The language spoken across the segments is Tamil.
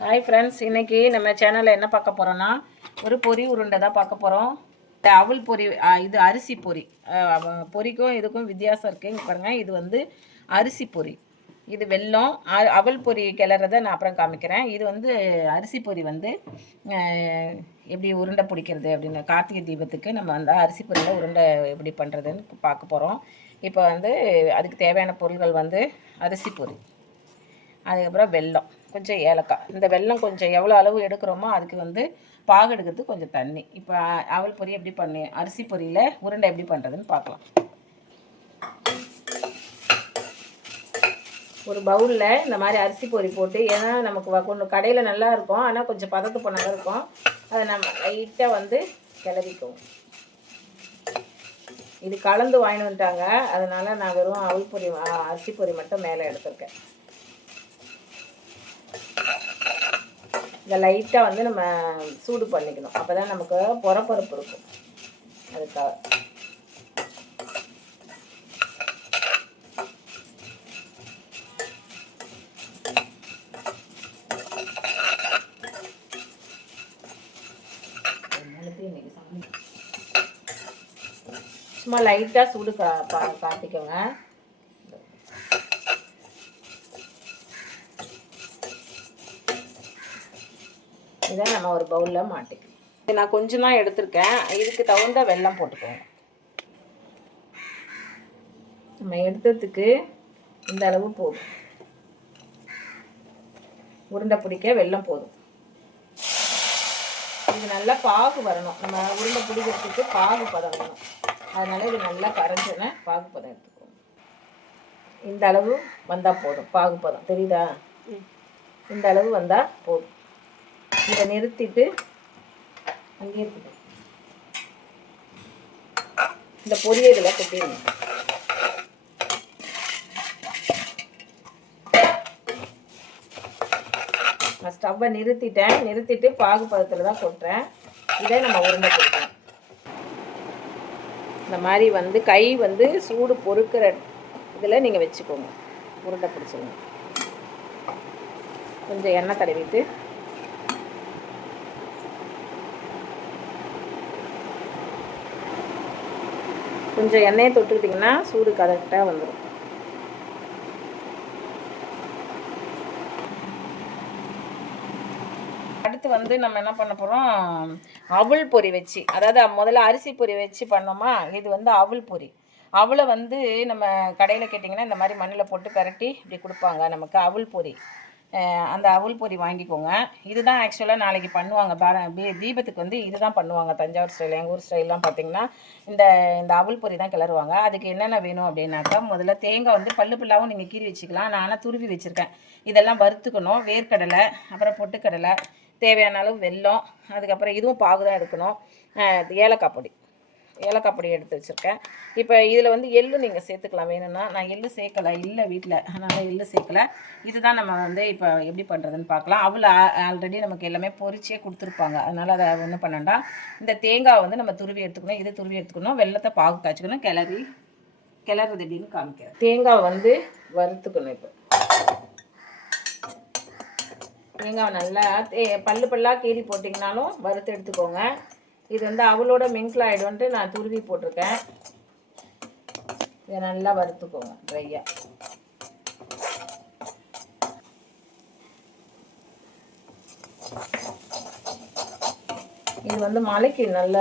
ஹாய் ஃப்ரெண்ட்ஸ் இன்றைக்கி நம்ம சேனலில் என்ன பார்க்க போகிறோன்னா ஒரு பொரி உருண்டை தான் பார்க்க போகிறோம் அவல் பொரி இது அரிசி பொரி பொரிக்கும் இதுக்கும் வித்தியாசம் இருக்குது இங்கே பாருங்கள் இது வந்து அரிசி பொரி இது வெல்லம் அ- அவல் பொரி கிளறதை நான் அப்புறம் காமிக்கிறேன். இது வந்து அரிசி பொரி வந்து எப்படி உருண்டை பிடிக்கிறது அப்படின்னு கார்த்திகை தீபத்துக்கு நம்ம வந்து அரிசி பொரியில் உருண்டை எப்படி பண்ணுறதுன்னு பார்க்க போகிறோம் இப்போ வந்து அதுக்கு தேவையான பொருள்கள் வந்து அரிசி பொரி அதுக்கப்புறம் வெல்லம் கொஞ்சம் ஏலக்காய். இந்த வெல்லம் கொஞ்சம் எவ்வளோ அளவு எடுக்கிறோமோ அதுக்கு வந்து பாகு எடுக்கிறதுக்கு கொஞ்சம் தண்ணி. இப்போ அவல் பொரி எப்படி பண்ணி அரிசி பொரியில் உருண்டை எப்படி பண்ணுறதுன்னு பார்க்கலாம். ஒரு பவுலில் இந்த மாதிரி அரிசி பொரி போட்டு ஏன்னா நமக்கு வ- கொஞ்சம் கடையில் நல்லா இருக்கும் ஆனால் கொஞ்சம் பதத்து போனதாக இருக்கும். அதை நம்ம லைட்டாக வந்து கிளறிக்குவோம். இது கலந்து வாங்கிட்டு வந்துட்டாங்க. அதனால் நான் வெறும் அவல் பொரி அரிசி பொரி மட்டும் மேலே எடுத்திருக்கேன். இதை லைட்டாக வந்து நம்ம சூடு பண்ணிக்கணும். அப்போ தான் நமக்கு பொறப்பருப்பு இருக்கும். அதுக்காக. சும்மா லைட்டாக சூடு கா பா காட்டிக்கோங்க. இதை நம்ம ஒரு பவுலில் மாட்டிக்கலாம். இது நான் கொஞ்சம் தான் எடுத்திருக்கேன். இதுக்கு தகுந்த வெல்லம் போட்டுக்கோங்க. நம்ம எடுத்ததுக்கு இந்த அளவு போதும். உருண்டை பிடிக்க வெல்லம் போதும். இது நல்லா பாகு வரணும். நம்ம உருண்டை பிடிக்கிறதுக்கு பாகு பதம் வரணும் அதனால இது நல்லா கரைஞ்சோன்னே பாகு பதம் எடுத்துக்கோங்க. இந்த அளவு வந்தால் போதும். பாகு பதம். தெரியுதா? இந்த அளவு வந்தால் போதும். இதை நிறுத்திட்டு அங்கேயே இந்த பொரிய இதில் கொட்டிடுங்க நான் ஸ்டவ்வை நிறுத்திட்டேன். நிறுத்திட்டு பாகு பதத்தில் தான் கொட்டுறேன். இதை நம்ம உருண்டை கொடுக்கணும். இந்த மாதிரி வந்து கை வந்து சூடு பொறுக்கிற இதில் நீங்கள் வச்சுக்கோங்க. உருண்டை பிடிச்சிருங்க கொஞ்சம் எண்ணெய் தடவிட்டு கொஞ்சம் எண்ணெயை தொட்டுக்கிட்டிங்கன்னா சூடு கரெக்டாக வந்துடும் அடுத்து வந்து நம்ம என்ன பண்ண போகிறோம் அவல் பொரி வச்சு அதாவது முதல்ல அரிசி பொரி வச்சு பண்ணோமா? இது வந்து அவல் பொரி. அவளை வந்து நம்ம கடையில் கேட்டிங்கன்னா இந்த மாதிரி மண்ணில் போட்டு பிரட்டி இப்படி கொடுப்பாங்க நமக்கு அவல் பொரி. அந்த அவுல் பொரி வாங்கிக்கோங்க. இதுதான் ஆக்சுவலாக நாளைக்கு பண்ணுவாங்க. பார தீ- தீபத்துக்கு வந்து இதுதான் பண்ணுவாங்க. தஞ்சாவூர் ஸ்டைல் எங்கள் ஊர் ஸ்டைல்லாம் பார்த்தீங்கன்னா இந்த இந்த அவுல் பொரி தான் கிளறுவாங்க. அதுக்கு என்னென்ன வேணும் அப்படின்னாக்கா முதல்ல தேங்காய் வந்து பல்லு பல்லாவும் நீங்கள் கீறி வச்சுக்கலாம். நான் ஆனால் துருவி வச்சுருக்கேன். இதெல்லாம் வறுத்துக்கணும். வேர்க்கடலை அப்புறம் பொட்டுக்கடலை தேவையான அளவு வெல்லம் அதுக்கப்புறம் இதுவும் பாகு தான் எடுக்கணும். ஏலக்காய் பொடி. ஏலக்காய் பொடி எடுத்து வச்சுருக்கேன். இப்போ இதில் வந்து எள்ளு நீங்கள் சேர்த்துக்கலாம். வேணும்னா நான் எள்ளு சேர்க்கலை இல்லை வீட்டில் அதனால் எள்ளு சேர்க்கல. இதுதான் நம்ம வந்து இப்போ எப்படி பண்ணுறதுன்னு பார்க்கலாம். அவள் ஆல்ரெடி நமக்கு எல்லாமே பொரிச்சே கொடுத்துருப்பாங்க. அதனால் அதை ஒன்றும் பண்ணண்டா இந்த தேங்காய் வந்து நம்ம துருவி எடுத்துக்கணும். இது துருவி எடுத்துக்கணும் வெள்ளத்தை பாகு காய்ச்சிக்கணும். கிளறி கிளறது எப்படின்னு காமிக்கிறேன். தேங்காய் வந்து வறுத்துக்கணும் இப்போ. தேங்காய் நல்லா பல்லு பல்லாக கீறி போட்டிங்கனாலும் வறுத்து எடுத்துக்கோங்க. இது வந்து அவளோட மிங்கில் ஆகிடும்ட்டு நான் துருவி போட்டிருக்கேன். இதை நல்லா வறுத்துக்கோங்க ட்ரையாக இது வந்து மலைக்கு நல்ல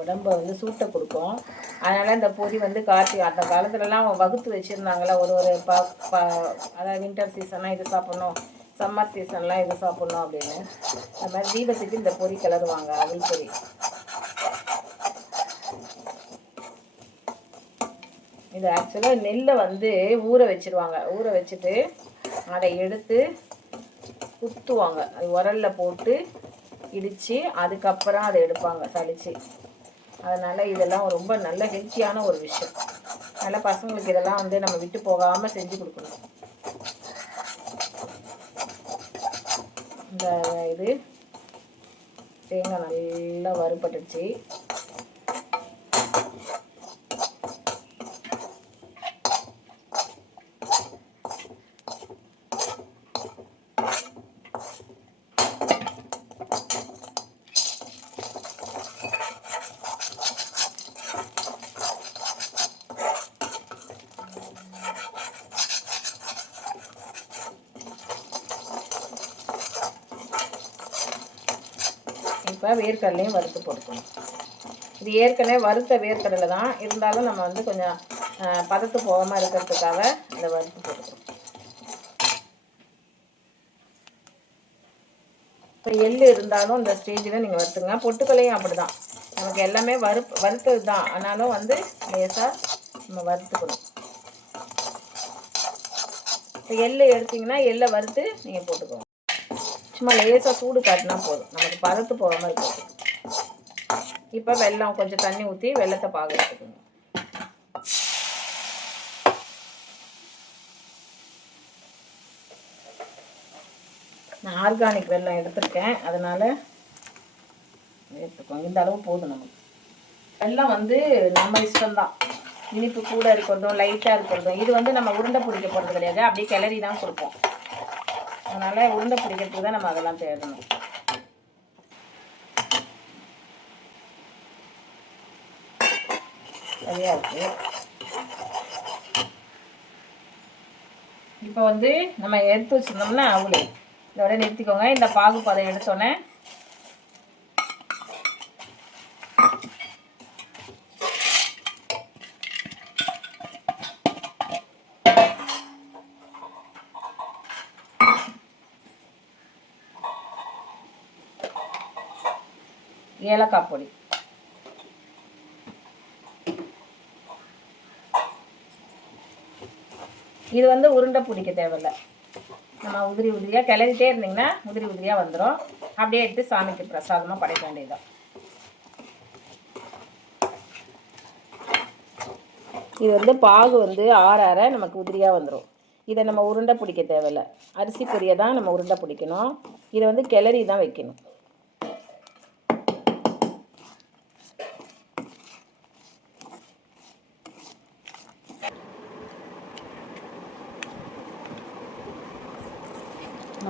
உடம்ப வந்து சூட்டை கொடுக்கும். அதனால் இந்த பொரி வந்து காட்டி அந்த காலத்துலலாம் வகுத்து வச்சுருந்தாங்களா ஒரு ஒரு ப ப அதாவது வின்டர் சீசனாக இது சாப்பிட்ணும். சம்மர் சீசன்லாம் இது சாப்பிட்ணும் அப்படின்னு. அது மாதிரி தீபத்துக்கு இந்த பொரி கிளறுவாங்க அவல் பொரி இது ஆக்சுவலாக நெல்லை வந்து ஊற வச்சிருவாங்க. ஊற வச்சுட்டு அதை எடுத்து குத்துவாங்க. அது உரல்ல போட்டு இடித்து அதுக்கப்புறம் அதை எடுப்பாங்க சளிச்சு. அதனால் இதெல்லாம் ரொம்ப நல்ல ஹெல்த்தியான ஒரு விஷயம். அதனால் பசங்களுக்கு இதெல்லாம் வந்து நம்ம விட்டு போகாமல் செஞ்சு கொடுக்கணும். இது. தேங்காய் நல்லா வறுபட்டுடுச்சு. இப்போ வேர்க்கடலையும் வறுத்து போட்டுக்கணும். இது ஏற்கனவே வறுத்த வேர்க்கடலை தான். இருந்தாலும் நம்ம வந்து கொஞ்சம் பதத்து போகாமல் இருக்கிறதுக்காக இதை வறுத்து போட்டுக்கிறோம் இப்போ எள் இருந்தாலும் இந்த ஸ்டேஜில் நீங்கள் வறுத்துங்க பொட்டுக்கலையும் அப்படி தான் நமக்கு எல்லாமே வறு வறுத்தது தான். ஆனாலும் வந்து லேசாக நம்ம வறுத்துக்கணும். இப்போ எள் எடுத்தீங்கன்னா எள்ளை வறுத்து நீங்கள் போட்டுக்கோங்க. சும்மா லேசாக சூடு காட்டினா போதும். நமக்கு பதத்து போகாமல் இருக்கும் இப்போ வெல்லம் கொஞ்சம் தண்ணி ஊற்றி வெள்ளத்தை பாக எடுத்துக்கோங்க. நான் ஆர்கானிக் வெள்ளம் எடுத்திருக்கேன். அதனால் எடுத்துக்கோங்க. இந்த அளவு போதும் நமக்கு. வெள்ளம் வந்து நம்ம இஷ்டம்தான். இனிப்பு கூட இருக்கிறதும் லைட்டாக இருக்கிறதும் இது வந்து நம்ம உருண்டை பிடிக்க போகிறது கிடையாது. அப்படியே கிளறி தான் கொடுப்போம். அதனால் உருண்டை பிடிக்கிறதுக்கு தான் நம்ம அதெல்லாம் தேடணும். சரியா இருக்கு. இப்போ வந்து நம்ம எடுத்து வச்சிருந்தோம்னா அவ்வளோ இதோட நிறுத்திக்கோங்க. இந்த பாகுபதம் எடுத்தோன்னே ஏலக்காய் பொடி. இது வந்து உருண்டை பிடிக்க தேவையில்ல. நம்ம உதிரி உதிரியாக கிளறிட்டே இருந்தீங்கன்னா உதிரி உதிரியாக வந்துடும் அப்படியே எடுத்து சாமிக்கு பிரசாதமாக படைக்க வேண்டியதுதான். இது வந்து பாகு வந்து ஆற ஆற நமக்கு உதிரியாக வந்துடும் இதை நம்ம உருண்டை பிடிக்க தேவையில்ல. அரிசி பொரியை தான் நம்ம உருண்டை பிடிக்கணும். இதை வந்து கிளறி தான் வைக்கணும்.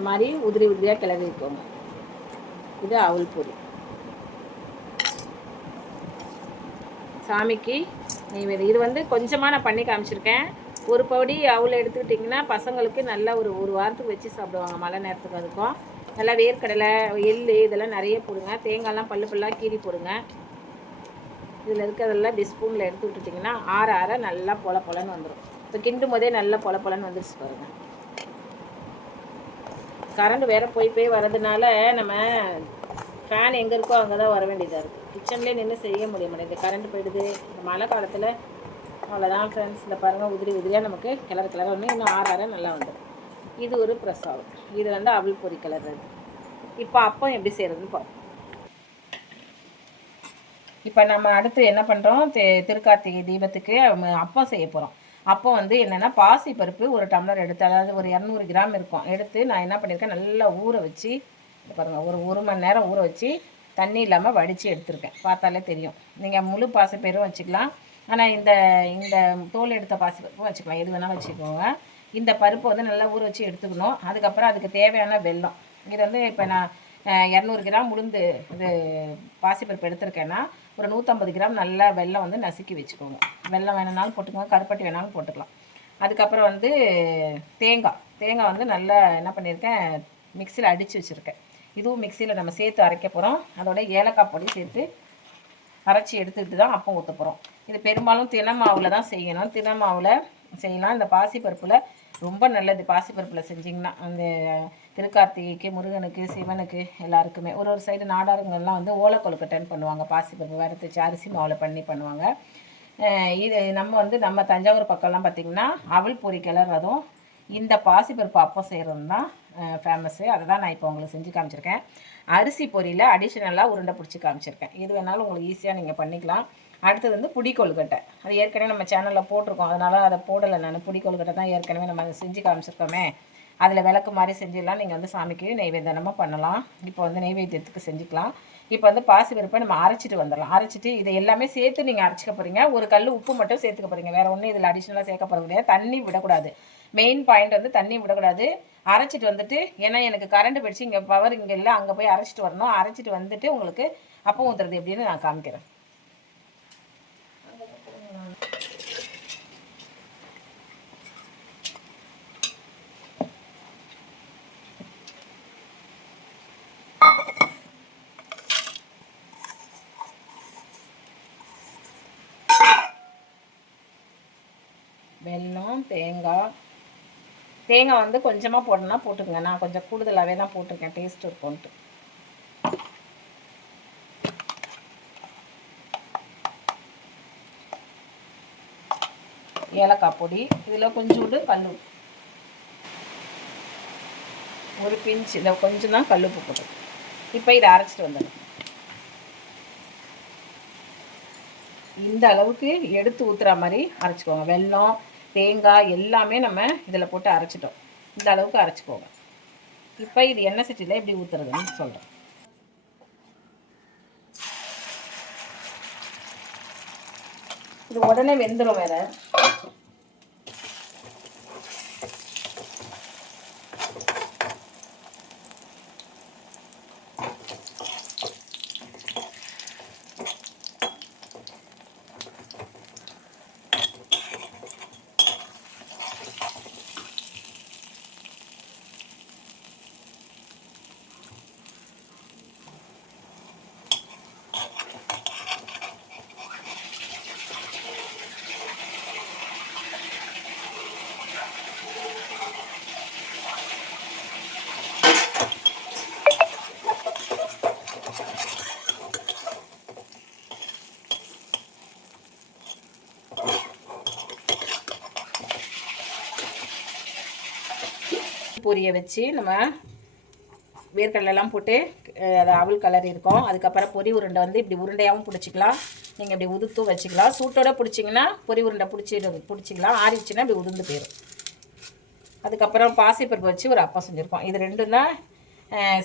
மாதிரி உதிரி உதிரியாக கிளறி வைக்கோங்க இது அவுள் பொடி. சாமிக்கு நெய்வேதி இது வந்து கொஞ்சமாக நான் பண்ணி காமிச்சிருக்கேன். ஒரு பவுடி அவுள் எடுத்துக்கிட்டிங்கன்னா பசங்களுக்கு நல்லா ஒரு ஒரு வாரத்துக்கு வச்சு சாப்பிடுவாங்க மழை நேரத்துக்கு அதுக்கும். நல்லா வேர்க்கடலை எள்ளு இதெல்லாம் நிறைய போடுங்க. தேங்காய்லாம் பல்லு பல்லாக கீறி போடுங்க. இதில் இருக்கிறதெல்லாம் இப்படி ஸ்பூனில் எடுத்து விட்டுட்டிங்கன்னா ஆற ஆற நல்லா பொல பொலன்னு வந்துடும் இப்போ கிண்டும் போதே நல்லா பொல பொலன்னு வந்துருச்சு பாருங்கள் கரண்ட் வேற போய் போய் வரதுனால நம்ம ஃபேன் எங்கே இருக்கோ அங்கே தான் வர வேண்டியதாக இருக்குது கிச்சன்லேயே நின்று செய்ய முடிய மாட்டேங்குது. கரண்ட் போயிடுது. இந்த மழை காலத்தில் அவ்வளோதான் ஃப்ரெண்ட்ஸ் இந்த பாருங்கள் உதிரி உதிரியாக நமக்கு கிளறு கிளற ஒன்று இன்னும் ஆறு நல்லா வந்துடும் இது ஒரு பிரசாதம். இது வந்து அவள் பொரி கிளறது இப்போ அப்பம் எப்படி செய்கிறதுன்னு பார்ப்போம் இப்போ நம்ம அடுத்து என்ன பண்ணுறோம் திருக்கார்த்திகை தீபத்துக்கு அப்பம் செய்ய போகிறோம் அப்போ வந்து என்னென்னா பாசி பருப்பு ஒரு டம்ளர் எடுத்து அதாவது ஒரு இரநூறு கிராம் இருக்கும். எடுத்து நான் என்ன பண்ணியிருக்கேன் நல்லா ஊற வச்சு பாருங்கள் ஒரு ஒரு மணி நேரம் ஊற வச்சு தண்ணி இல்லாமல் வடித்து எடுத்திருக்கேன். பார்த்தாலே தெரியும். நீங்கள் முழு பாசி வச்சுக்கலாம். ஆனால் இந்த இந்த தோல் எடுத்த பாசி பருப்பும் வச்சுக்கலாம். எது வேணால் வச்சுக்கோங்க. இந்த பருப்பு வந்து நல்லா ஊற வச்சு எடுத்துக்கணும். அதுக்கப்புறம் அதுக்கு தேவையான வெல்லம். இது வந்து இப்போ நான் இரநூறு கிராம் உளுந்து இது பாசிப்பருப்பு எடுத்திருக்கேன்னா ஒரு நூற்றம்பது கிராம் நல்லா வெல்லம் வந்து நசுக்கி வச்சுக்கோங்க. வெல்லம் வேணுனாலும் போட்டுக்கோங்க கருப்பட்டி வேணாலும் போட்டுக்கலாம். அதுக்கப்புறம் வந்து தேங்காய். தேங்காய் வந்து நல்லா என்ன பண்ணியிருக்கேன் மிக்சியில் அடித்து வச்சுருக்கேன். இதுவும் மிக்சியில் நம்ம சேர்த்து அரைக்க போகிறோம் அதோட ஏலக்காய் பொடி சேர்த்து அரைச்சி எடுத்துக்கிட்டு தான் அப்பம் ஊற்ற போகிறோம் இது பெரும்பாலும் தினமாவில் தான் செய்யணும். தினமாவில் செய்யலாம். இந்த பாசிப்பருப்பில் ரொம்ப நல்லது. பாசிப்பருப்பில் செஞ்சிங்கன்னா அந்த திருக்கார்த்திகைக்கு முருகனுக்கு சிவனுக்கு எல்லாருக்குமே. ஒரு ஒரு சைடு நாடாருங்கள்லாம் வந்து ஓலை கொழுக்கட்டைன்னு பண்ணுவாங்க. பாசிப்பருப்பு வறுத்து வச்சு அரிசி மாவில் பண்ணி பண்ணுவாங்க. இது நம்ம வந்து நம்ம தஞ்சாவூர் பக்கம்லாம் பார்த்திங்கன்னா அவல் பொரி கிளறதும் இந்த பாசிப்பருப்பு அப்பம் செய்கிறதும் தான் ஃபேமஸ்ஸு அதை தான் நான் இப்போ உங்களுக்கு செஞ்சு காமிச்சிருக்கேன். அரிசி பொரியில் அடிஷ்னலாக உருண்டை பிடிச்சி காமிச்சிருக்கேன். எது வேணாலும் உங்களுக்கு ஈஸியாக நீங்கள் பண்ணிக்கலாம். அடுத்தது வந்து புடி கொழுக்கட்டை. அது ஏற்கனவே நம்ம சேனலில் போட்டிருக்கோம். அதனால் அதை போடலை நான். புடி கொழுக்கட்டை தான் ஏற்கனவே நம்ம அதை செஞ்சு காமிச்சிருக்கோமே. அதில் விளக்கு மாதிரி செஞ்சிடலாம். நீங்கள் வந்து சாமிக்கு நெய்வேதனமாக பண்ணலாம். இப்போ வந்து நெய்வேத்தியத்துக்கு செஞ்சுக்கலாம். இப்போ வந்து பாசி பருப்பை நம்ம அரைச்சிட்டு வந்துடலாம். அரைச்சிட்டு இதை எல்லாமே சேர்த்து நீங்கள் அரைச்சிக்க போகிறீங்க ஒரு கல் உப்பு மட்டும் சேர்த்துக்க போகிறீங்க வேறு ஒன்றும் இதில் அடிஷ்னலாக சேர்க்க போகிறது கிடையாது. தண்ணி விடக்கூடாது. மெயின் பாயிண்ட் வந்து தண்ணி விடக்கூடாது. அரைச்சிட்டு வந்துட்டு ஏன்னா எனக்கு கரண்ட் பிடிச்சி இங்கே பவர் இங்கே இல்லை அங்கே போய் அரைச்சிட்டு வரணும். அரைச்சிட்டு வந்துட்டு உங்களுக்கு அப்பம் ஊற்றுறது எப்படின்னு நான் காமிக்கிறேன். வெல்லம் தேங்காய் தேங்காய் வந்து கொஞ்சமாக போடணும்னா போட்டுக்கோங்க. நான் கொஞ்சம் கூடுதலாகவே தான் போட்டிருக்கேன். டேஸ்ட் இருக்கும்ன்ட்டு. ஏலக்காய் பொடி இதில் கொஞ்சோண்டு கல் ஒரு பிஞ்சு இந்த கொஞ்சம் தான் கல் உப்பு போட்டு. இப்போ இதை அரைச்சிட்டு வந்துடும் இந்த அளவுக்கு எடுத்து ஊற்றுற மாதிரி அரைச்சிக்கோங்க. வெல்லம் தேங்காய் எல்லாமே நம்ம இதில் போட்டு அரைச்சிட்டோம். இந்த அளவுக்கு அரைச்சிக்கோங்க. இப்போ இது எண்ணெய் சட்டியில் எப்படி ஊற்றுறதுன்னு சொல்கிறேன் இது உடனே வெந்துடும் வேறு. பூரியை வச்சு நம்ம வேர்க்கடலாம் போட்டு அது அவல் கலர் இருக்கும். அதுக்கப்புறம் பொரி உருண்டை வந்து இப்படி உருண்டையாகவும் பிடிச்சிக்கலாம். நீங்கள் இப்படி உதுத்தும் வச்சுக்கலாம். சூட்டோட பிடிச்சிங்கன்னா பொரி உருண்டை பிடிச்சி பிடிச்சிக்கலாம். ஆறிடுச்சுன்னா இப்படி உதிர்ந்து போயிடும் அதுக்கப்புறம் பாசிப்பருப்பு வச்சு ஒரு அப்பா செஞ்சுருக்கோம். இது ரெண்டும் தான்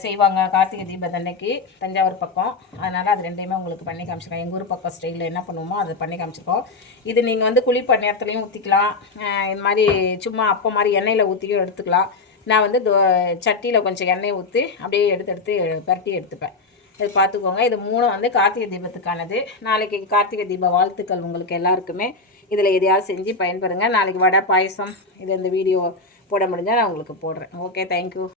செய்வாங்க கார்த்திகை தீபம் அன்னைக்கு தஞ்சாவூர் பக்கம். அதனால் அது ரெண்டையுமே உங்களுக்கு பண்ணி காமிச்சிருக்கோம். எங்கள் ஊர் பக்கம் ஸ்டைலில் என்ன பண்ணுவோமோ அதை பண்ணி காமிச்சிருக்கோம். இது நீங்கள் வந்து குழிப்ப நேரத்துலையும் ஊற்றிக்கலாம் இந்த மாதிரி சும்மா அப்போ மாதிரி எண்ணெயில் ஊற்றியும் எடுத்துக்கலாம். நான் வந்து தோ சட்டியில் கொஞ்சம் எண்ணெய் ஊற்றி அப்படியே எடுத்து எடுத்து பரட்டி எடுத்துப்பேன். இது பார்த்துக்கோங்க இது மூணும் வந்து கார்த்திகை தீபத்துக்கானது. நாளைக்கு கார்த்திகை தீப வாழ்த்துக்கள் உங்களுக்கு எல்லாருக்குமே. இதில் எதையாவது செஞ்சு பயன்படுங்க. நாளைக்கு வடை பாயசம். இது இந்த வீடியோ போட முடிஞ்சால் நான் உங்களுக்கு போடுறேன். Okay thank you